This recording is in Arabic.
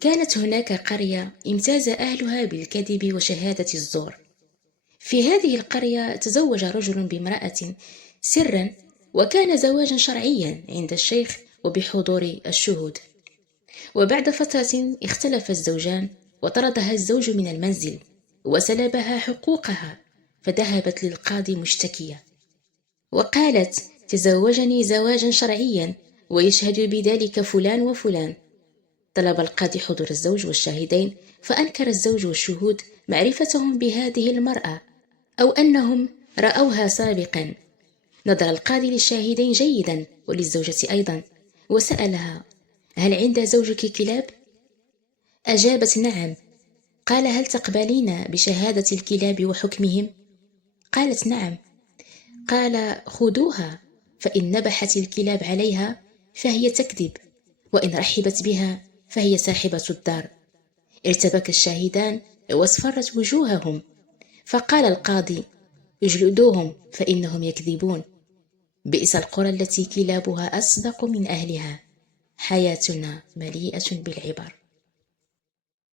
كانت هناك قرية امتاز أهلها بالكذب وشهادة الزور. في هذه القرية تزوج رجل بامرأة سرا، وكان زواجا شرعيا عند الشيخ وبحضور الشهود. وبعد فترة اختلف الزوجان، وطردها الزوج من المنزل وسلبها حقوقها، فذهبت للقاضي مشتكية وقالت: تزوجني زواجا شرعيا ويشهد بذلك فلان وفلان. طلب القاضي حضور الزوج والشاهدين، فأنكر الزوج والشهود معرفتهم بهذه المرأة أو أنهم رأوها سابقا. نظر القاضي للشاهدين جيدا وللزوجة أيضا، وسألها: هل عند زوجك كلاب؟ أجابت: نعم. قال: هل تقبلين بشهادة الكلاب وحكمهم؟ قالت: نعم. قال: خذوها، فإن نبحت الكلاب عليها فهي تكذب، وإن رحبت بها فهي صاحبة الدار. ارتبك الشاهدان واصفرت وجوههم، فقال القاضي: اجلدوهم فإنهم يكذبون. بئس القرى التي كلابها أصدق من أهلها. حياتنا مليئة بالعبر.